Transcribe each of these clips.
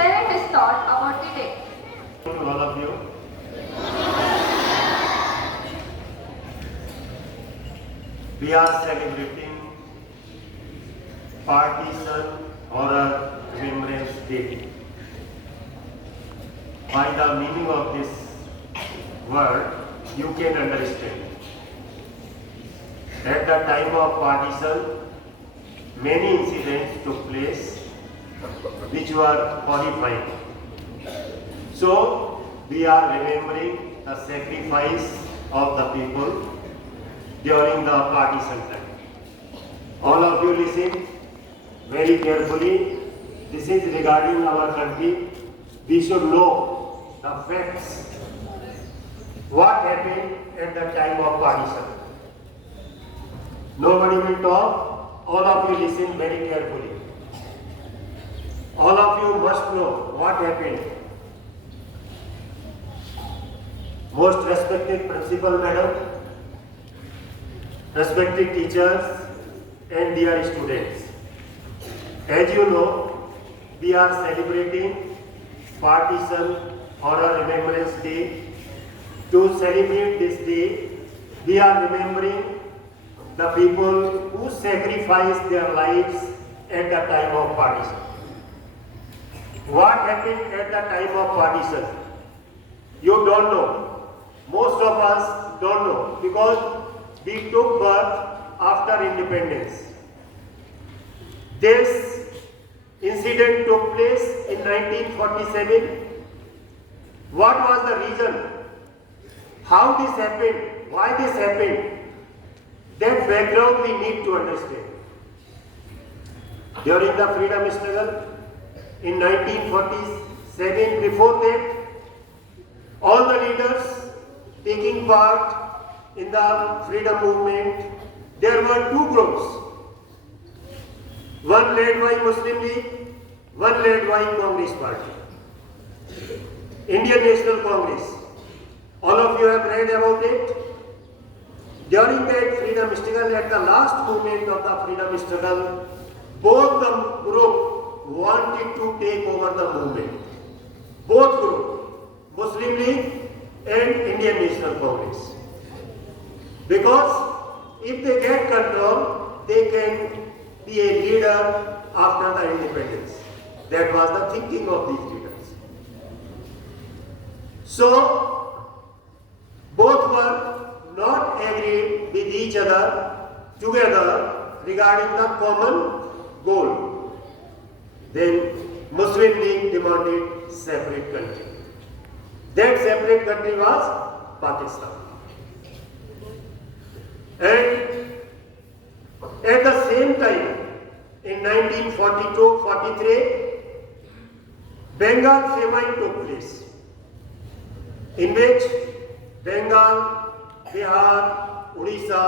sharing his thought about the day. To all of you. We are celebrating Partition or Remembrance Day. By the meaning of this word, you can understand. At the time of partition, many incidents took place which were horrifying. So, we are remembering the sacrifice of the people during the partition time. All of you listen very carefully. This is regarding our country. We should know the facts. What happened at the time of partition? Nobody will talk. All of you listen very carefully. All of you must know what happened. Most respected principal madam, respected teachers and dear students. As you know, we are celebrating Partition or a Remembrance Day. To celebrate this day, we are remembering the people who sacrificed their lives at the time of partition. What happened at the time of partition? You don't know. Most of us don't know because we took birth after independence. This incident took place in 1947. What was the reason? How this happened? Why this happened? That background we need to understand. During the freedom struggle in 1947, before that, all the leaders taking part in the freedom movement, there were two groups. One led by Muslim League, one led by Congress Party. Indian National Congress. All of you have read about it. During that freedom struggle, at the last moment of the freedom struggle, both the groups wanted to take over the movement. Both groups, Muslim League and Indian National Congress. Because if they get control, they can be a leader after the independence. That was the thinking of these leaders. So, both were not agreed with each other together regarding the common goal. Then Muslim League demanded separate country. That separate country was Pakistan. And at the same time, in 1942-43, Bengal famine took place, in which Bengal, Bihar, Odisha,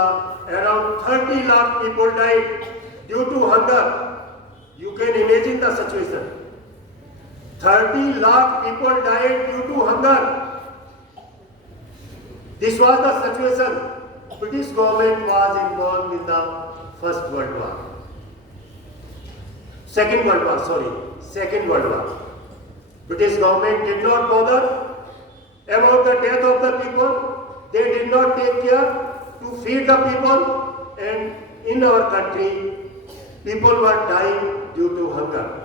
around 30 lakh people died due to hunger. You can imagine the situation. 30 lakh people died due to hunger. This was the situation. British government was involved in the First World War. Second World War. British government did not bother about the death of the people. They did not take care to feed the people, and in our country, people were dying due to hunger.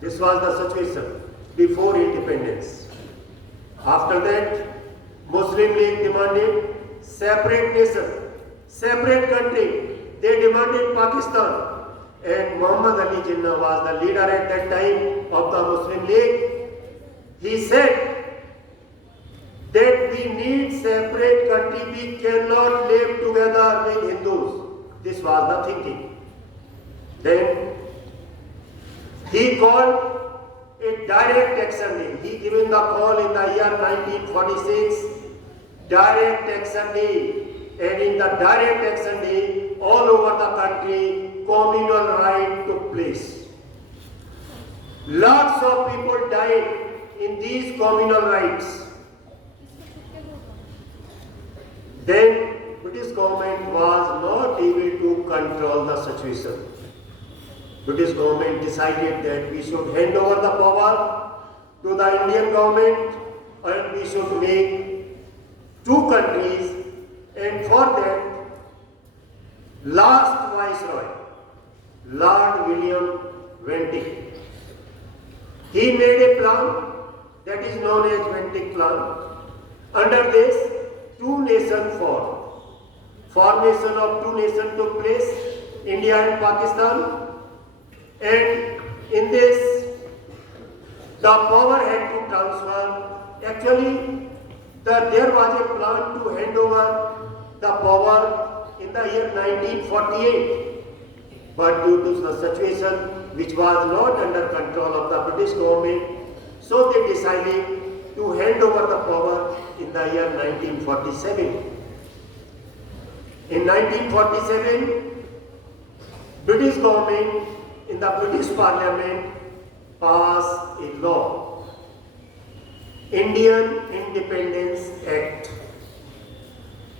This was the situation before independence. After that, Muslim League demanded separate nation, separate country. They demanded Pakistan. And Muhammad Ali Jinnah was the leader at that time of the Muslim League. He said that we need separate country. We cannot live together with Hindus. This was the thinking. Then he called a direct action day. He given the call in the year 1946, direct action day. And in the direct action day, all over the country, communal right took place. Lots of people died in these communal rights. Then British government was not able to control the situation. British government decided that we should hand over the power to the Indian government and we should make two countries, and for that last Viceroy, Lord William Bentinck, he made a plan that is known as Bentinck Plan. Under this, two nations formed. Formation of two nations took place, India and Pakistan, and in this, the power had to transfer. Actually, there was a plan to hand over the power in the year 1948, but due to the situation which was not under control of the British government, so they decided to hand over the power in the year 1947. In 1947, British government in the British Parliament passed a law, Indian Independence Act,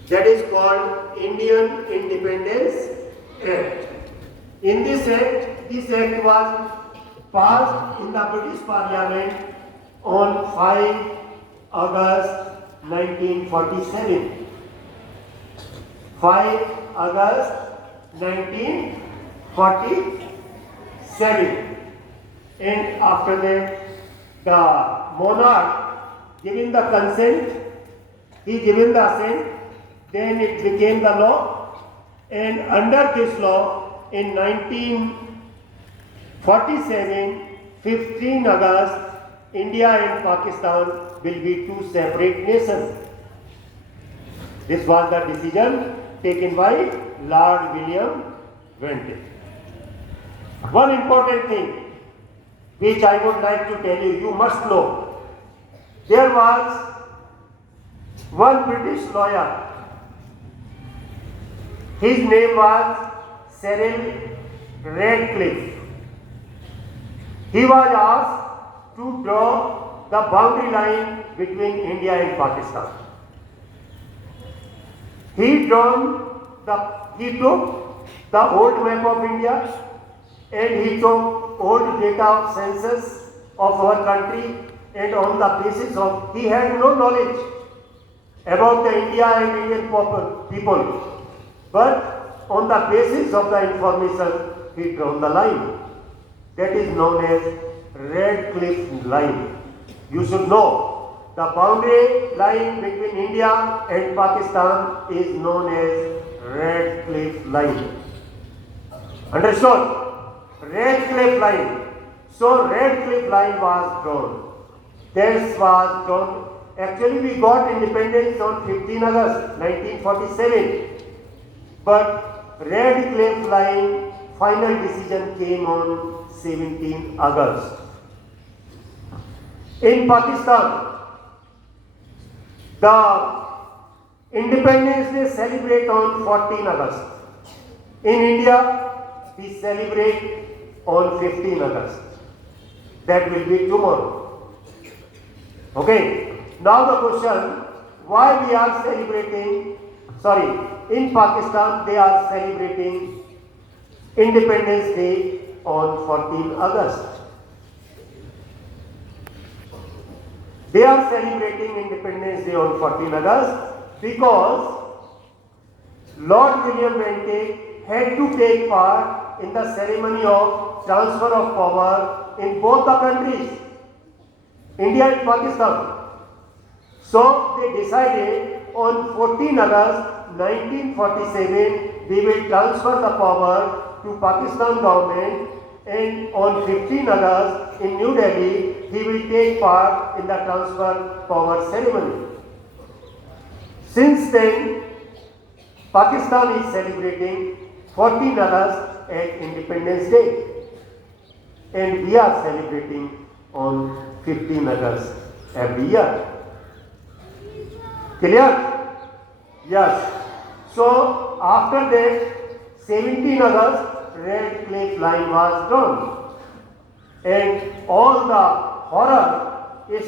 that is called Indian Independence Act. In this act was passed in the British Parliament on 5 August 1947. 5 August 1947. And after that, the monarch giving the consent, he given the assent, then it became the law, and under this law, in 1947, 15 August, India and Pakistan will be two separate nations. This was the decision taken by Lord William Bentinck. One important thing which I would like to tell you, you must know. There was one British lawyer. His name was Cyril Radcliffe. He was asked to draw the boundary line between India and Pakistan. He took the old map of India and he took old data of census of our country, and on the basis of, he had no knowledge about the India and Indian people, but on the basis of the information he drew the line. That is known as Radcliffe line. You should know the boundary line between India and Pakistan is known as Radcliffe line. Understood? Radcliffe line. So Radcliffe line was drawn. This was drawn. Actually, we got independence on 15 August 1947. But Radcliffe line final decision came on 17 August. In Pakistan, the Independence Day celebrate on 14 August. In India, we celebrate on 15 August. That will be tomorrow. Okay. Now the question, why we are celebrating, in Pakistan they are celebrating Independence Day on 14 August. They are celebrating Independence Day on 14 August because Lord William Bentinck had to take part in the ceremony of transfer of power in both the countries, India and Pakistan. So they decided on 14 August 1947 we will transfer the power to Pakistan government, and on 15 August in New Delhi he will take part in the transfer power ceremony. Since then, Pakistan is celebrating 14 August as Independence Day, and we are celebrating on 15 August every year. Clear? Yes. So after that, 17 August, Radcliffe line was drawn, and all the horror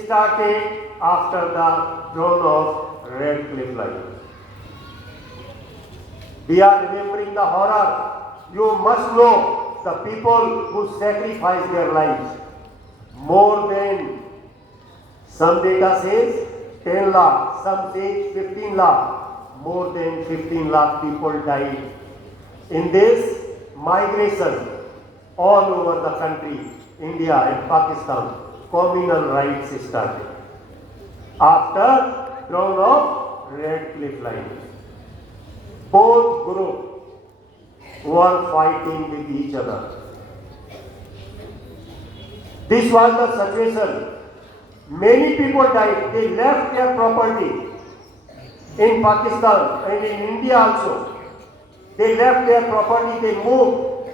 started after the drawing of Radcliffe line. We are remembering the horror. You must know the people who sacrificed their lives more than Some data says 10 lakh, some say 15 lakh. More than 15 lakh people died in this migration all over the country, India and Pakistan. Communal rights started after crown of Red Cliff Line. Both groups were fighting with each other. This was the situation. Many people died. They left their property in Pakistan and in India also. They left their property, they moved.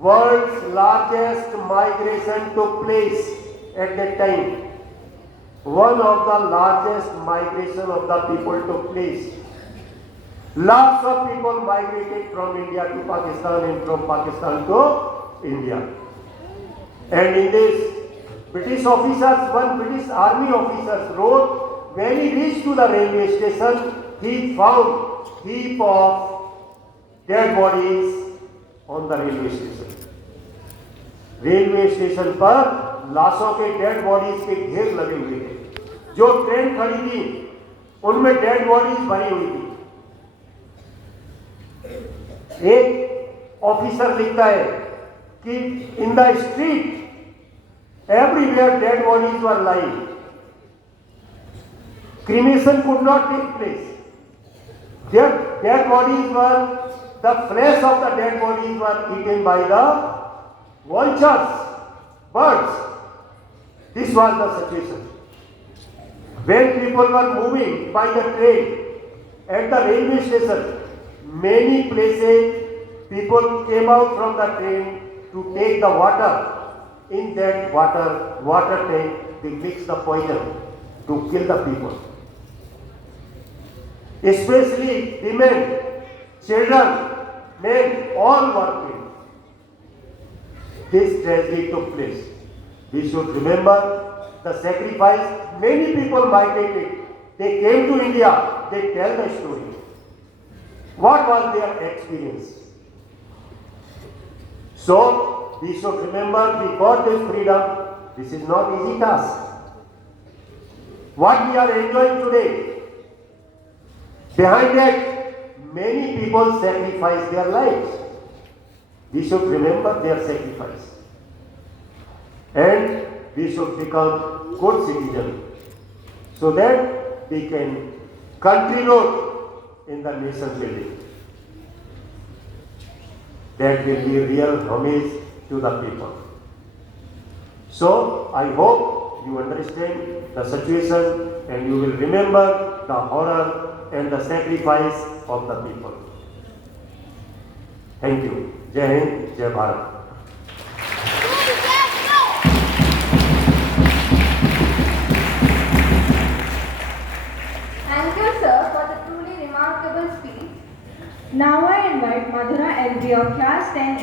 World's largest migration took place at that time. One of the largest migration of the people took place. Lots of people migrated from India to Pakistan and from Pakistan to India. And in this, British officers, one British army officer wrote, when he reached to the railway station, he found heap of dead bodies on the railway station. Railway station पर लाशों के dead bodies के ढेर लगे हुए थे। जो train खड़ी थी उनमें डेड बॉडीज भरी हुई थी। एक ऑफिसर लिखता है कि in the street everywhere dead bodies were lying. Cremation could not take place. Their dead bodies were, the flesh of the dead bodies were eaten by the vultures, birds. This was the situation. When people were moving by the train at the railway station, many places people came out from the train to take the water. In that water tank, they mixed the poison to kill the people. Especially women, children, men, all were killed. This tragedy took place. We should remember the sacrifice. Many people migrated. They came to India. They tell the story. What was their experience? So, we should remember we got this freedom. This is not easy task. What we are enjoying today, behind that, many people sacrifice their lives. We should remember their sacrifice. And we should become good citizens so that we can contribute in the nation building. That will be real homage to the people. So, I hope you understand the situation and you will remember the horror and the sacrifice of the people. Thank you. Jai Hind, Jai Bharat. Thank you, sir, for the truly remarkable speech. Now I invite Madhura LB of Class 10